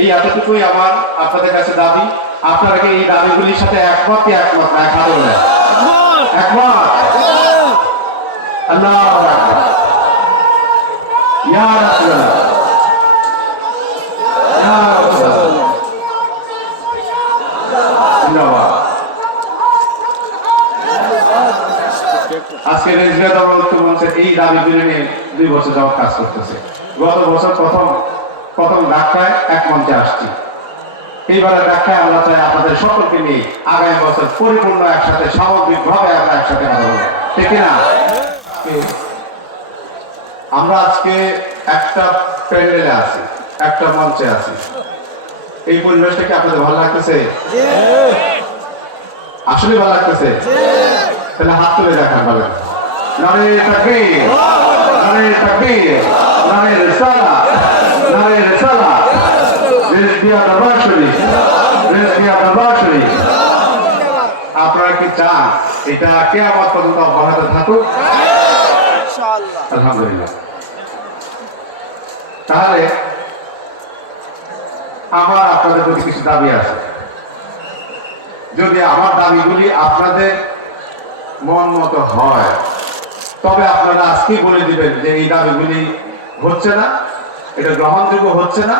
এই এতটুকুই আমার আপনাদের কাছে দাবি। আপনারা এই দাবিগুলির সাথে একমত একমত না? তোলেন। একমত? আল্লাহ ইয়া রাসূলুল্লাহ। এই দাবিগুলি নিয়ে দুই বছর যাওয়ার কাজ করতেছে। গত বছর প্রথম প্রথম ডাক্তায় এক মঞ্চে আসছি। এইবারে ডাক্তায় আমরা চাই আপনাদের সকলকে নিয়ে আগামী বছর পরিপূর্ণ একসাথে, সামগ্রিকভাবে আমরা একসাথে বলব ঠিক না আমরা আজকে একটা প্যান্ডেলে আছি, একটা মঞ্চে আছি। এই পরিবেশটা কি আপনাদের ভালো লাগতেছে? আসলে ভালো লাগতেছে? তাহলে হাত তুলে দেখান বলেন নারে তাকবীর নারে তাকবীর নারে রিসালা আপনারা কি চান এটা কেয়ামত পর্যন্ত অব্যাহত থাকুক? আলহামদুলিল্লাহ। তাহলে, আমার আপনাদের প্রতি কিছু দাবি আছে। যদি আমার দাবিগুলি আপনাদের মন মতো হয়, তবে আপনারা আজকেই বলে দিবেন যে এই দাবিগুলি হচ্ছে না। এটা গ্রহণযোগ্য হচ্ছে না।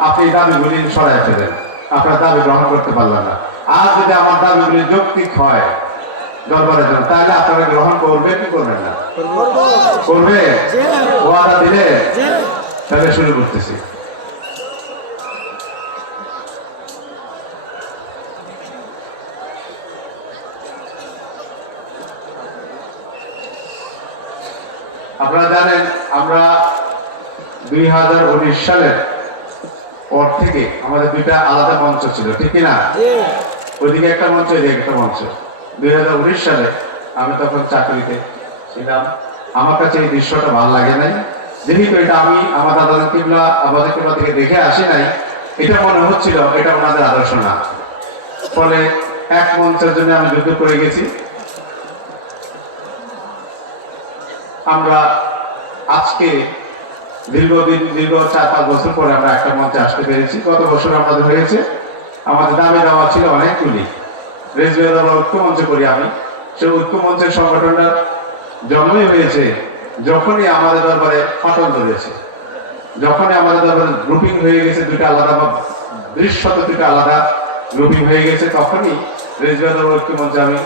আপনি দাবি দাবিগুলি সরাই ফেলেন। আপনার দাবি গ্রহণ করতে পারলেন না। আর যদি আমার দাবিগুলি যৌক্তিক হয় দরবারের জন্য তাহলে আপনারা গ্রহণ করবে কি করবেন না? করবে। ওয়াদা দিলে? তাহলে শুরু করতেছি আপনারা জানেন আমরা দুই হাজার উনিশ সালের পর থেকে আমাদের দুইটা আলাদা মঞ্চ ছিল ঠিক না? ওইদিকে একটা মঞ্চ এদিকে একটা মঞ্চ। দুই হাজার উনিশ সালে আমি তখন চাকরিতে ছিলাম। আমার কাছে এই দৃশ্যটা ভালো লাগে নাই। যেহেতু এটা আমি আমার দাদা কিবলা আমাদের কিবলা থেকে দেখে আসি নাই এটা মনে হচ্ছিল এটা ওনাদের আদর্শ না। ফলে এক মঞ্চের জন্য আমি যুদ্ধ করে গেছি। আমরা আজকে দীর্ঘদিন, দীর্ঘ চার পাঁচ বছর পরে আমরা একটা মঞ্চে আসতে পেরেছি। গত বছর আমাদের হয়েছে, আমাদের দাবি দেওয়া ছিল অনেকগুলি রেজবের ঐক্য মঞ্চ করি আমি। সেই ঐক্য মঞ্চের সংগঠনটা জন্মই হয়েছে যখনই আমাদের দরবারে ফাটল ধরেছে। যখনই আমাদের দরবারে গ্রুপিং হয়ে গেছে দুটা আলাদা বা দৃশ্যত দুটা আলাদা গ্রুপিং হয়ে গেছে, তখনই রেজবের ঐক্য মঞ্চে আমি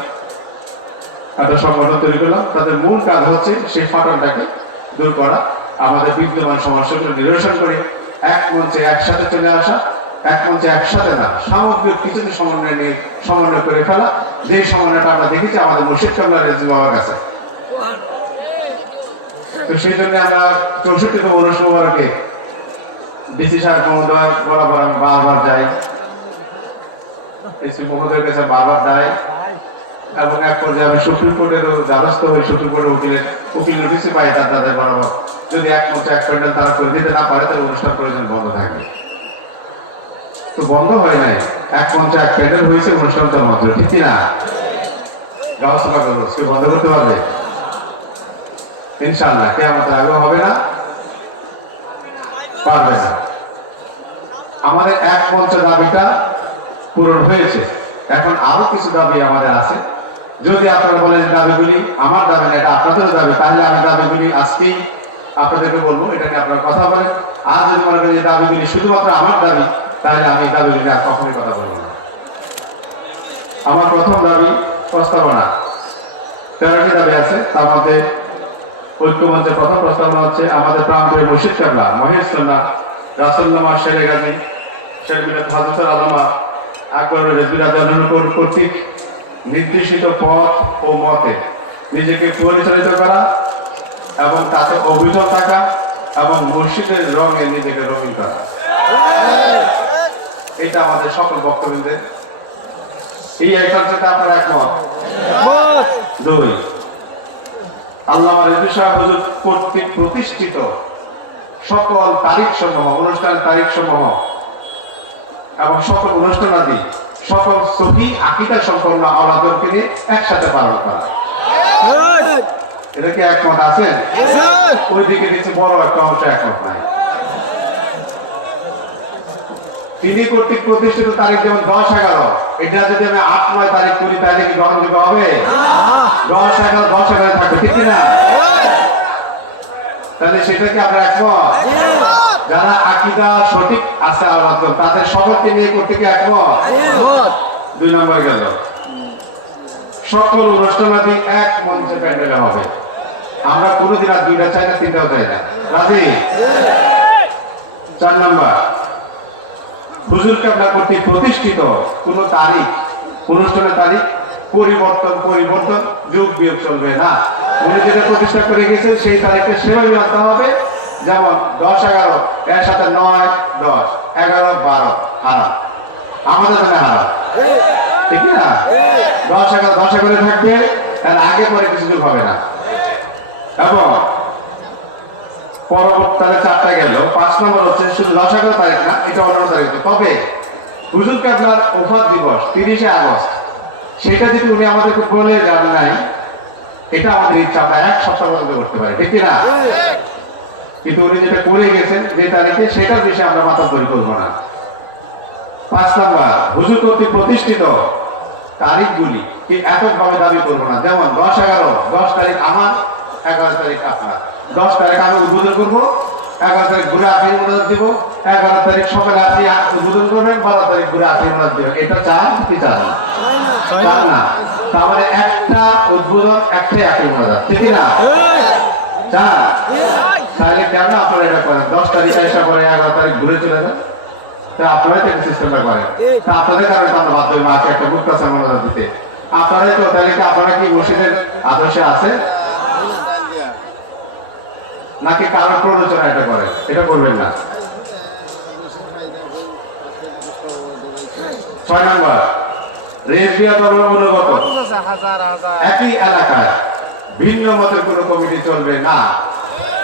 একটা সংগঠন তৈরি করলাম। তাদের মূল কাজ হচ্ছে সেই ফাটলটাকে দূর করা। আমাদের বিদ্যমান সমস্যাগুলো নিরসন করে। এক মঞ্চে একসাথে চলে আসা, এক মঞ্চে একসাথে না, সামগ্রিক কিছুটি সমন্বয় নিয়ে সমন্বয় করে ফেলা। যে সমন্বয়টা আমরা দেখেছি, আমাদের মুর্শিদ কামলা রেজি বাবার কাছে। তো সেই জন্য আমরা চৌষট্টি তম অনুষ মোবারকে ডিসি সাহেব মহোদয় বরাবর বারবার যাই এসি মহোদয়ের কাছে বারবার যাই এবং এক পর্যায়ে আমি সুপ্রিম কোর্টেরও দ্বারস্থ হই। সুপ্রিম কোর্টের উকিলের উকিল নোটিশে পাই তার তাদের বরাবর। যদি এক মঞ্চে এক প্যান্ডেল তারা করে দিতে না পারে, তাহলে অনুষ্ঠান প্রয়োজন বন্ধ থাকবে। তো বন্ধ হয় নাই। এক মঞ্চে এক প্যান্ডেল হয়েছে অনুষ্ঠানটার মাত্র ঠিক কি না ব্যবস্থা করব সে বন্ধ করতে পারবে? ইনশাল্লাহ কে আমাদের আগ্রহ হবে না? পারবে না। আমাদের এক মঞ্চ দাবিটা পূরণ হয়েছে। এখন আরও কিছু দাবি আমাদের আছে। যদি আপনারা বলেন দাবিগুলি আমার দাবি না, এটা আপনাদের দাবি, তাহলে আমি দাবিগুলি আজকেই। আপনাদেরকে বলব, এটা নিয়ে আপনারা কথা বলেন। আর যদি মনে করেন দাবিগুলি শুধুমাত্র আমার দাবি, তাহলে আমি এই দাবিগুলি আর কখনোই কথা বলব না। আমার প্রথম দাবি, প্রস্তাবনা। তেরোটি দাবি আছে, তার মধ্যে ঐক্যমঞ্চের প্রথম প্রস্তাবনা হচ্ছে, আমাদের প্রান্তীয় মুর্শিদ কাবলা মহেশনা রাসুল্লামা শেরে গাজী শের বিলাত হাজর আলামা আকবর রেজবিরাজানুর কর্তৃক নির্দেশিত পথ ও মতে নিজেকে পরিচালিত করা এবং তাতে অভিযোগ থাকা এবং মসজিদের রঙে নিজেকে রঙিন করা। এটা আমাদের সকল বক্তব্যদের। এই একাংশটা আপনার একমত? দুই আল্লাহ হুজুর কর্তৃক প্রতিষ্ঠিত সকল তারিখ সমূহ অনুষ্ঠানের তারিখ সমূহ এবং সকল অনুষ্ঠানাদি সকল সহি আকিদা সম্পন্ন আওলাদকে নিয়ে একসাথে পালন করা। এটা কি একমত আছেন ওই দিকে কিছু বড় একটা অংশ একমত নাই। তিনি কর্তৃক প্রতিষ্ঠিত তারিখ যেমন দশ এগারো এটা যদি আমি আট নয় তারিখ করি তাহলে কি গ্রহণযোগ্য হবে? দশ এগারো দশ এগারো থাকবে ঠিক না তাহলে সেটা কি আমরা একমত। যারা আকিদা সঠিক আছে আলাদ তাদের সকলকে নিয়ে করতে কি একমত? দুই নম্বর গেল। সকল অনুষ্ঠানাদি এক মঞ্চে প্যান্ডেলে হবে। আমরা কোনোদিন আর দুইটা চাই না তিনটাও চাই না। রাজি? চার নম্বর। হুজুর কাবলা কর্তৃক প্রতিষ্ঠিত কোন তারিখ অনুষ্ঠানের তারিখ পরিবর্তন পরিবর্তন যুগ বিয়োগ চলবে না। উনি যেটা প্রতিষ্ঠা করে গেছেন সেই তারিখে সেভাবে আনতে হবে। যেমন দশ এগারো এর সাথে নয়, দশ, এগারো, বারো হারাম আমাদের জন্য হারাম ঠিক না? দশ এগারো দশ এগারো থাকবে তার আগে পরে কিছু যুগ হবে না। এবং পরবর্তীকালে চারটা গেল, পাঁচ নম্বর হচ্ছে শুধু দশ এগারো তারিখ না, এটা অন্য তারিখ তবে হুজুর কাবলার ওফাত দিবস, তিরিশে আগস্ট। সেটা যদি উনি আমাদেরকে বলে যান নাই এটা আমাদের ইচ্ছা আমরা এক সপ্তাহ করতে পারি। ঠিক না? কিন্তু উনি যেটা করে গেছেন যে তারিখে সেটার বিষয়ে আমরা মাথা তৈরি করব না। পাঁচ নাম্বার হুজুর কর্তৃক প্রতিষ্ঠিত তারিখগুলি কি এককভাবে দাবি করব না? যেমন দশ এগারো দশ তারিখ আমার এগারো তারিখ আপনার। দশ তারিখ আমি উদ্বোধন করব এগারো তারিখ ঘুরে আপনি অনুদান দিব এগারো তারিখ সকালে আপনি উদ্বোধন করবেন বারো তারিখ ঘুরে আপনি অনুদান দিবেন। এটা চান কি চান না? চান না। তার মানে একটা উদ্বোধন একটাই আপনি অনুদান ঠিক না? চান? তাহলে কেন আপনারা এটা করেন? দশ তারিখ আসা পরে এগারো তারিখ ঘুরে চলে যান? তা আপনারাই তো সিস্টেমটা করেন। তা আপনাদের কারণে আমরা বাধ্য একটা দিতে। তো তাহলে কি আপনারা কি মসজিদের আদর্শে আছে নাকি কারোর প্ররোচনা এটা করেন? এটা করবেন না। ছয় নম্বর হাজার হাজার। একই এলাকায় ভিন্ন মতের কোনো কমিটি চলবে না।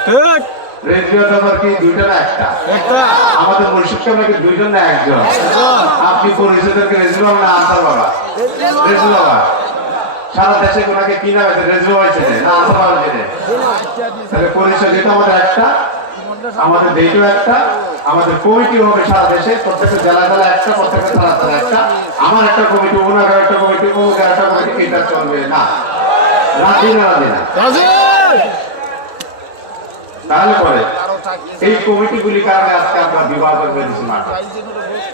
ঠিক রেজিয়া কি? দুইটা না একটা? একটা। আমাদের মুর্শিদকে নাকি দুইজন না একজন? আপনি পরিচিতকে রেজুল না আনসার বাবা? রেজুল বাবা। সারা দেশে ওনাকে কি নাম আছে? রেজুল বাবা চেনে না আনসার বাবা চেনে? তাহলে পরিচয় যেটা আমাদের একটা আমাদের দেশও একটা আমাদের কমিটি হবে সারা দেশে প্রত্যেকটা জেলা জেলা একটা প্রত্যেকটা থানা থানা একটা। আমার একটা কমিটি ওনার একটা কমিটি অমুক একটা কমিটি এটা চলবে না। রাজি না রাজি না? তাহলে পরে এই কমিটিগুলির কারণে আজকে আমরা বিভাজন হয়ে দিচ্ছি মাঠে।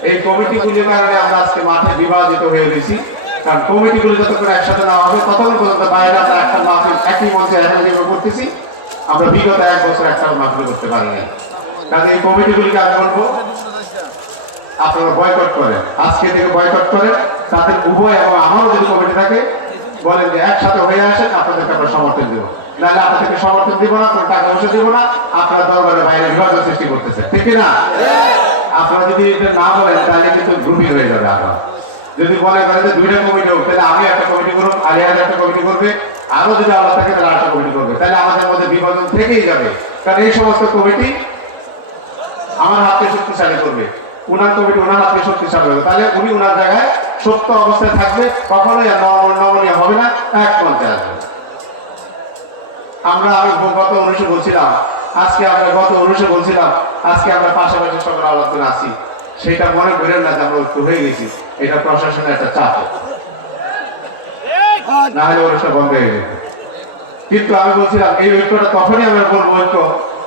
এই কমিটিগুলির কারণে আমরা আজকে মাঠে বিভাজিত হয়ে গেছি। কারণ কমিটিগুলি যতক্ষণ একসাথে না হবে ততক্ষণ পর্যন্ত বাইরে আমরা একটা মাহফিল একই মঞ্চে যেভাবে করতেছি। আমরা বিগত এক বছর একটা মাহফিল করতে পারিনি কারণ এই কমিটিগুলিকে আমি বলব, আপনারা বয়কট করেন। আজকে থেকে বয়কট করেন তাদের উভয় এবং আমারও যদি কমিটি থাকে, বলেন যে একসাথে হয়ে আসেন, আপনাদেরকে আমরা সমর্থন দেবো। নাহলে আপনাদেরকে সমর্থন দিব না, কোনো টাকা পয়সা দিব না, আপনারা দরবারের বাইরে বিভাজন সৃষ্টি করতেছেন ঠিক না আপনারা যদি এটা না বলেন, তাহলে কিন্তু গ্রুপিং হয়ে যাবে আপনার যদি মনে করেন যে দুইটা কমিটি হোক, তাহলে আমি একটা কমিটি করব আলিয়াজ একটা কমিটি করবে, আরও যদি আলাদা থাকে, তাহলে আরেকটা কমিটি করবে। তাহলে আমাদের মধ্যে বিভাজন থেকেই যাবে। কারণ এই সমস্ত কমিটি আমার হাতকে শক্তিশালী করবে। উনার কমিটি ওনার হাতকে শক্তিশালী করবে। তাহলে উনি ওনার জায়গায় সত্য অবস্থায় থাকবে, কখনোই আর নম- নমনীয় হবে না এক আসবে আমরা আমি গত অনুষ্ঠানে বলছিলাম, আজকে আমরা গত অনুষ্ঠানে বলছিলাম, আজকে আমরা পাশাপাশি সকল আলোচনা আছি। সেটা মনে করেন না যে আমরা ঐক্য হয়ে গেছি, এটা প্রশাসনের একটা চাপ। কিন্তু আমি বলছিলাম, এই ঐক্যটা তখনই আমরা বলব ঐক্য,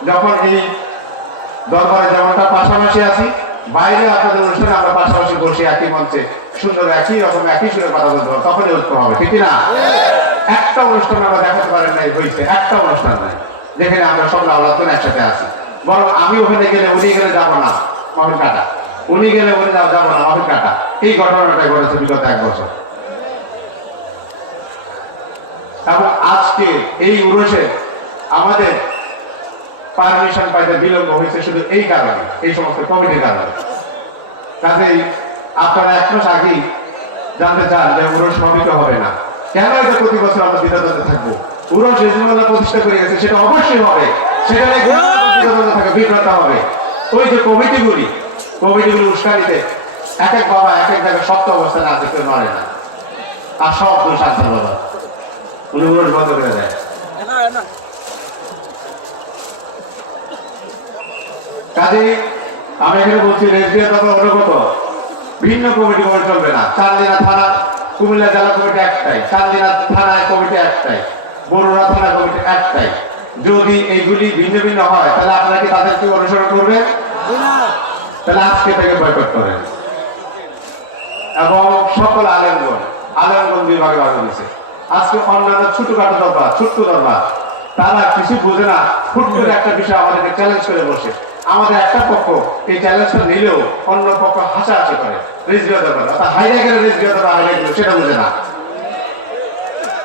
যখন এই দরবারে যেমনটা পাশাপাশি আছি, বাইরে আপনাদের অনুষ্ঠানে আমরা পাশাপাশি বসে একই মঞ্চে সুন্দর একই রকম, একই সুরে কথা বলতে পারব, তখনই ঐক্য হবে, ঠিক না? একটা অনুষ্ঠান আমরা দেখাতে পারেন নাই হয়েছে একটা অনুষ্ঠান নাই। যেখানে আমরা সব আলোচনা একসাথে আছি। বরং আমি ওখানে গেলে উনি গেলে যাব না, মাহফিল কাটা। উনি গেলে উনি যাব না, মাহফিল কাটা। এই ঘটনাটা ঘটেছে বিগত এক বছর। এবং আজকে এই উরসে আমাদের পারমিশন পাইতে বিলম্ব হয়েছে শুধু এই কারণে, এই সমস্ত কমিটির কারণে। কাজেই আপনারা এক মাস আগেই জানতে চান যে উরস সমাপিত হবে না। কেন এটা প্রতি বছর আমরা দ্বিধাদ্বন্দ্বে থাকব? উরস প্রতিষ্ঠা করে গেছে সেটা অবশ্যই হবে। সেখানে দ্বিধাদ্বন্দ্ব থাকে হবে। ওই যে কমিটিগুলি কমিটিগুলি উস্কানিতে এক এক বাবা এক এক জায়গায় শক্ত অবস্থানে আছে কেউ নড়ে না। আর সব দোষ বাবা উনি উরস বন্ধ করে দেয়। কাজে আমি এখানে বলছি রেজিয়া তবে অনুগত। ভিন্ন কমিটি করে চলবে না। চান্দিনা থানা কুমিল্লা জেলা কমিটি একটাই, চান্দিনা থানায় কমিটি একটাই বড়ুয়া থানা কমিটি একটাই। যদি এইগুলি ভিন্ন ভিন্ন হয়, তাহলে আপনারা কি তাদেরকে অনুসরণ করবে তাহলে আজকে থেকে বয়কট করেন। এবং সকল আলেমগণ আলেমগণ বিভাগে ভাগ হয়েছে আজকে অন্যান্য ছোটখাটো দরবার, ছোট্ট দরবার, তারা কিছু বোঝে না করে একটা বিষয় আমাদেরকে চ্যালেঞ্জ করে বসে। আমাদের একটা পক্ষ, এই চ্যালেঞ্জটা নিলেও অন্য পক্ষ করে রিজগিয়া হাইরে গেলে সেটা না।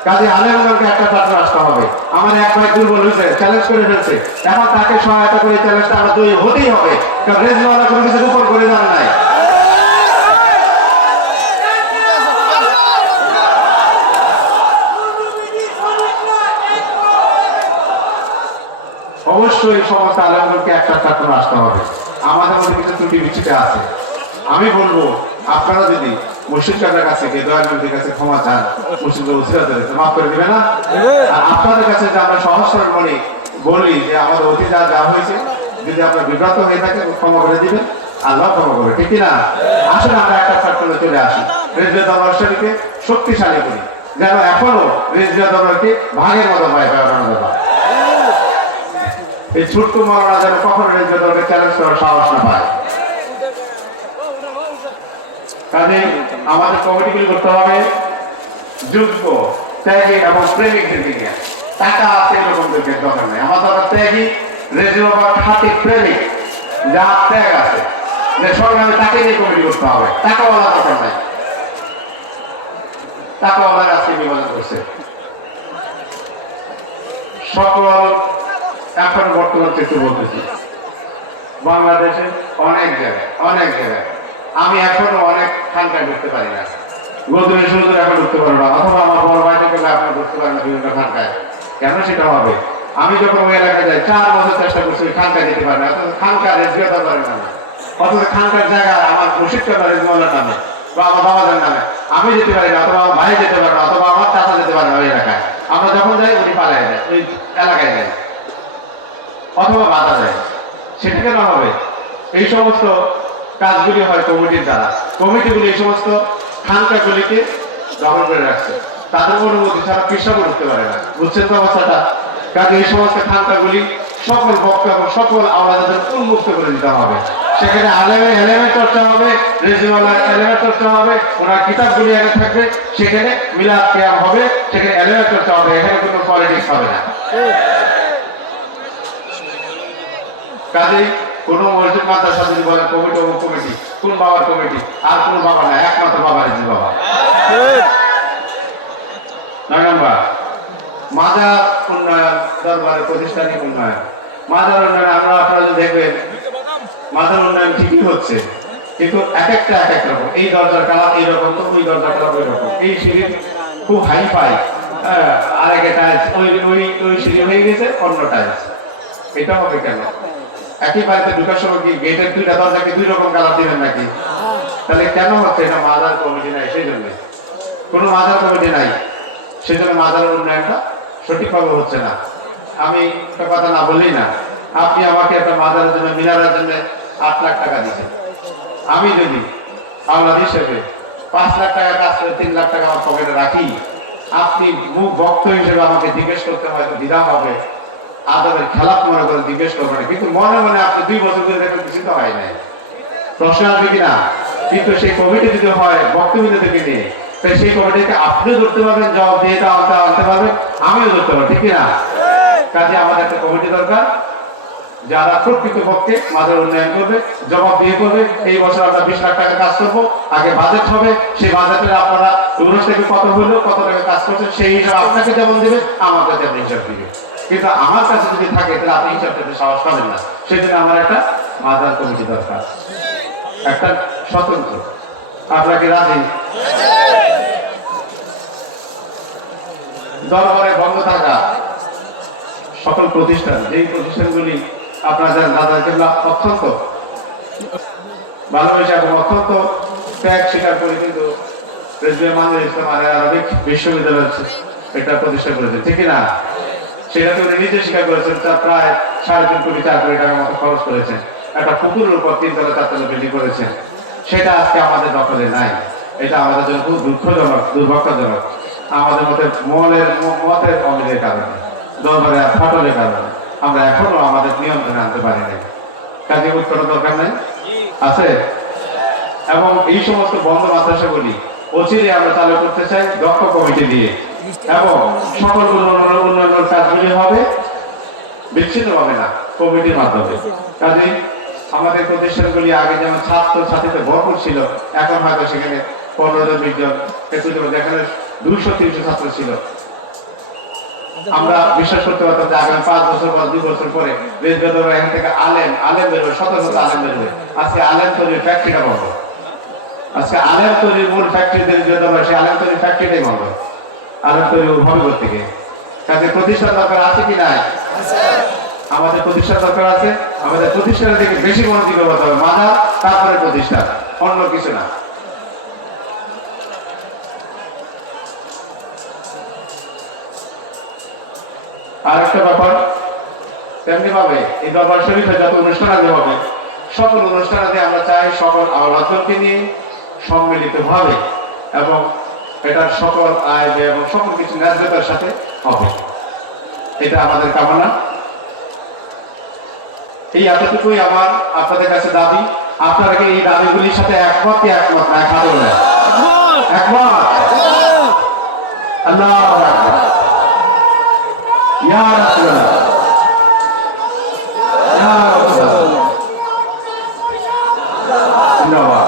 কাজে আলেমগণকে একটা আসতে হবে। আমার এক ভাই দুর্বল হয়েছে চ্যালেঞ্জ করে ফেলছে। এখন তাকে সহায়তা করে চ্যালেঞ্জটা আমরা তৈরি হতেই হবে। কারণ কিছু উপর করে যান নাই অবশ্যই আলেমদেরকে একটা ছাত্র আসতে হবে। আমাদের মধ্যে কিছু ত্রুটি বিচ্ছিতে আছে। আমি বলব, আপনারা যদি কাছে কাছে ক্ষমা চান মাফ করে দিবে না? আর আপনাদের কাছে যে আমরা বলি যে আমাদের অতি যা হয়েছে, যদি হয়ে থাকে ক্ষমা করে দিবেন। আল্লাহ ক্ষমা করবে, ঠিক না আসলে আমরা একটা ছাত্র চলে আসি। রেজবিয়া দরবার শক্তিশালী করি। যেন এখনও রেজবিয়া দরবারকে ভাগের মতো ভয় পায় ব্যাপার এই ছোট্ট মরণা যেন কখনো রেজবে দলকে চ্যালেঞ্জ করার সাহস না পায়। কাজে আমাদের কমিটিগুলি করতে হবে যোগ্য ত্যাগী এবং প্রেমিকদের দিকে টাকা আছে এরকমদেরকে দরকার নেই। আমার দরকার ত্যাগী রেজু বাবার খাতি প্রেমিক যার ত্যাগ আছে। যে সরকারে তাকে নিয়ে কমিটি করতে হবে। টাকাওয়ালা দরকার নাই। টাকাওয়ালা আজকে বিভাজন করছে। সকল এখন বর্তমান চিত্র বলতেছি। বাংলাদেশে অনেক জায়গায় অনেক জায়গায়। আমি এখনও অনেক খানকায় ঢুকতে পারি না। সুন্দর এখন পারব না, অথবা আমার বড় ভাই থেকে এখন ঢুকতে পারি না বিভিন্ন কেন সেটা হবে? আমি যখন ওই এলাকায় যাই, চার বছর চেষ্টা করছি যেতে পারি না, অথচ পারে না অথচ খানকার জায়গা আমার প্রশিক্ষণ নামে, বা আমার বাবাদের নামে। আমি যেতে পারি না, অথবা আমার ভাই যেতে পারে না, অথবা আমার চাচা যেতে পারে না ওই এলাকায়। আমরা যখন যাই, উনি পালাই যায়, ওই এলাকায় যাই। অথবা বাধা দেয়। সেটা কেন হবে। এই সমস্ত কাজগুলি হয় কমিটির দ্বারা। কমিটিগুলি এই সমস্ত খানকাগুলিকে দখল করে রাখছে। তাদের অনুমতি ছাড়া কৃষকও ঢুকতে পারে না। বুঝছেন তো অবস্থাটা? কাজে এই সমস্ত খানকাগুলি সকল ভক্ত এবং সকল আওলাদাদের উন্মুক্ত করে দিতে হবে। সেখানে আলেমে এলেমে চর্চা হবে রেজিওয়ালা এলেমে চর্চা হবে, ওনার কিতাবগুলি এনে থাকবে। সেখানে মিলাদ কেয়াম হবে, সেখানে এলেমে চর্চা হবে, এখানে কোনো পলিটিক্স হবে না। কাজেই কোন মসজিদ, মাদ্রাসা যদি বলেন কমিটি ও কমিটি, কোন বাবার কমিটি, আর কোন বাবা না একমাত্র বাবা রেজি বাবা। নয় নম্বর উন্নয়ন দরবারের প্রতিষ্ঠানিক উন্নয়ন। মাজার উন্নয়ন, আপনারা যদি দেখবেন উন্নয়ন ঠিকই হচ্ছে, কিন্তু এক একটা, এক এক রকম। এই দরজার কালার এইরকম তো ওই দরজার ওই রকম এই সিঁড়ি খুব হাই ফাই আর একটা টাইলস ওই ওই ওই সিঁড়ি হয়ে গেছে, অন্য টাইলস এটা হবে কেন? একই বাড়িতে ঢুকার সময় কি গেটের দুইটা দরজাকে দুই রকম কালার দিবেন নাকি? তাহলে কেন হচ্ছে এটা মাজার কমিটি নাই? সেই জন্য। কোনো মাজার কমিটি নাই। সেই জন্য মাজারের উন্নয়নটা সঠিকভাবে হচ্ছে না। আমি একটা কথা না বললেই না। আপনি আমাকে একটা মাজারের জন্য মিনারের জন্য আট লাখ টাকা দিচ্ছেন আমি যদি আল্লাহ হিসেবে পাঁচ লাখ টাকা কাজ করে তিন লাখ টাকা আমার পকেটে রাখি, আপনি মুখ ভক্ত হিসেবে আমাকে জিজ্ঞেস করতে হয়তো দ্বিধা হবে। আদরের খেলাপ মনে করে জিজ্ঞেস করবেন, কিন্তু মনে মনে আপনি দুই বছর ধরে দেখেন কিছু তো হয় নাই। প্রশ্ন আসবে কিনা? কিন্তু সেই কমিটি যদি হয়, বক্তব্য থেকে নিয়ে তাই সেই কমিটিকে আপনিও ধরতে পারবেন, জবাব দিয়ে তা আনতে পারবেন, আমিও ধরতে পারব, ঠিক না কাজে আমাদের একটা কমিটি দরকার। যারা প্রকৃত পক্ষে মাদের উন্নয়ন করবে, জবাব দিয়ে করবে, এই বছর আমরা বিশ লাখ টাকা কাজ করব, আগে বাজেট হবে, সেই বাজেটে আপনারা উনিশ থেকে কত হলো, কত টাকা কাজ করছেন সেই হিসাবে আপনাকে যেমন দেবে, আমাকে তেমন হিসাব দিবে। কিন্তু আমার কাছে যদি থাকে, তাহলে আপনি হিসাব দিতে সাহস পাবেন না। সেই জন্য আমার একটা মাদার কমিটি দরকার। একটা স্বতন্ত্র। আপনাকে রাজি? দরবারে বন্ধ থাকা সকল প্রতিষ্ঠান, যেই প্রতিষ্ঠানগুলি আপনাদের অত্যন্ত ভালোবাসা এবং অত্যন্ত ত্যাগ স্বীকার করে কিন্তু মানুষ ইসলাম আরবিক বিশ্ববিদ্যালয় এটা প্রতিষ্ঠা করেছে, ঠিক না সেটা তো উনি নিজে স্বীকার করেছেন, তা প্রায় সাড়ে তিন কোটি চার কোটি টাকার মতো খরচ করেছেন। একটা পুকুরের উপর তিনতলা চারতলা বিল্ডিং করেছেন। সেটা আজকে আমাদের দখলে নাই। এটা আমাদের জন্য খুব দুঃখজনক, দুর্ভাগ্যজনক। আমাদের মতে মনের মতের অমিলের কারণে, দরবারে ফাটলের কারণে। আমরা এখনও আমাদের নিয়ন্ত্রণে আনতে পারি নাই কাজে উৎকরণ দরকার নাই? আছে? এবং এই সমস্ত বন্ধ মাদ্রাসাগুলি অচিরে আমরা চালু করতে চাই দক্ষ কমিটি দিয়ে। এবং সকল উন্নয়নের কাজগুলি হবে বিচ্ছিন্ন হবে না কমিটির মাধ্যমে। কাজে আমাদের প্রতিষ্ঠানগুলি আগে যেমন ছাত্র ছাত্রীতে ভরপুর ছিল এখন হয়তো সেখানে পনেরো জন বিশ জন যেখানে দুইশো তিনশো ছাত্র ছিল। আমরা বিশ্বাস করতে পারতাম যে আগামী পাঁচ বছর পর দুই বছর পরে দেশ বেদরা এখান থেকে আলেম আলেম বেরোবে শত শত আলেম বেরোবে আজকে আলেম তৈরির ফ্যাক্টরিটা বন্ধ। আজকে আলেম তৈরির মূল ফ্যাক্টরি দেশ বেদরা সেই আলেম তৈরির ফ্যাক্টরিটাই বন্ধ। আলেম তৈরি হবে থেকে কাজে প্রতিষ্ঠান দরকার আছে কি নাই? আমাদের প্রতিষ্ঠান দরকার আছে। আমাদের প্রতিষ্ঠানের দিকে বেশি মনোযোগী হতে হবে। মানা তারপরে প্রতিষ্ঠান। অন্য কিছু না। আর একটা ব্যাপার তেমনি ভাবে এই দরবার শরীফে যত অনুষ্ঠান আদি হবে সকল অনুষ্ঠান আদি আমরা চাই সকল আওলাদকে নিয়ে সম্মিলিত ভাবে এবং এটার সকল আয় ব্যয় এবং সকল কিছু ন্যায্যতার সাথে হবে। এটা আমাদের কামনা। এই এতটুকুই আমার আপনাদের কাছে দাবি। আপনারা কি এই দাবিগুলির সাথে একমত কি একমত না? একমত। আল্লাহ আকবার রাসূলুল্লাহ। রাসূলুল্লাহ। ধন্যবাদ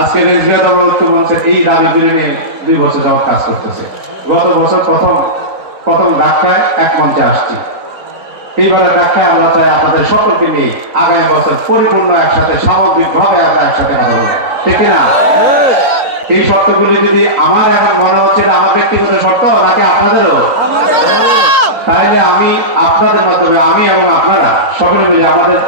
আজকে রেজিয়া দমন মঞ্চের এই দাবিগুলি নিয়ে দুই বছর যাওয়ার কাজ করতেছে। গত বছর প্রথম প্রথম ঢাকায় এক মঞ্চে আসছি। এইবারে ঢাকায় আমরা চাই আপনাদের সকলকে নিয়ে আগামী বছর পরিপূর্ণ একসাথে, সামগ্রিকভাবে আমরা একসাথে ঠিক না এই শর্তগুলি যদি আমার এখন মনে হচ্ছে না আমার ব্যক্তিগত শর্ত নাকি আপনাদেরও? তাইলে আমি আপনাদের মাধ্যমে আমি এবং আপনারা সকলে মিলে আমাদের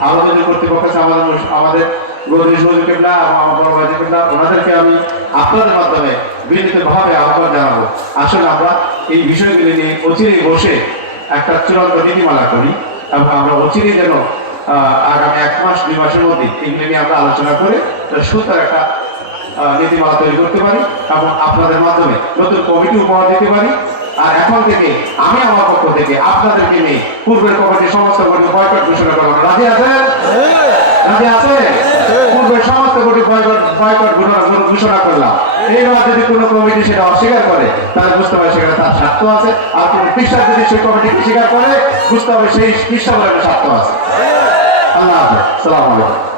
আলোচনা কর্তৃপক্ষ আমাদের আমাদের গৌরী কেবলা এবং আমার কেবলা ওনাদেরকে আমি আপনাদের মাধ্যমে বিনীত ভাবে আহ্বান জানাব। আসলে আমরা এই বিষয়গুলি নিয়ে অচিরেই বসে একটা চূড়ান্ত নীতিমালা করি এবং আমরা অচিরেই যেন আহ, আগামী এক মাস দুই মাসের মধ্যে এগুলি নিয়ে আমরা আলোচনা করে সুন্দর একটা নীতিমালা তৈরি করতে পারি এবং আপনাদের মাধ্যমে নতুন কমিটি উপহার দিতে পারি। আর এখন থেকে আমি আমার পক্ষ থেকে আপনাদেরকে নিয়ে পূর্বের কমিটি সমস্ত কমিটি বয়কট ঘোষণা করব রাজি আছেন? রাজি আছে পূর্বের সমস্ত কমিটি বয়কট বয়কট ঘোষণা- করলাম। এইবার যদি কোনো কমিটি সেটা অস্বীকার করে তাহলে বুঝতে হবে সেখানে তার স্বার্থ আছে। আর কোনো খ্রিস্টান যদি সেই কমিটিকে স্বীকার করে বুঝতে হবে সেই স্বার্থ আছে। আল্লাহ হাফেজ। সালাম আলাইকুম।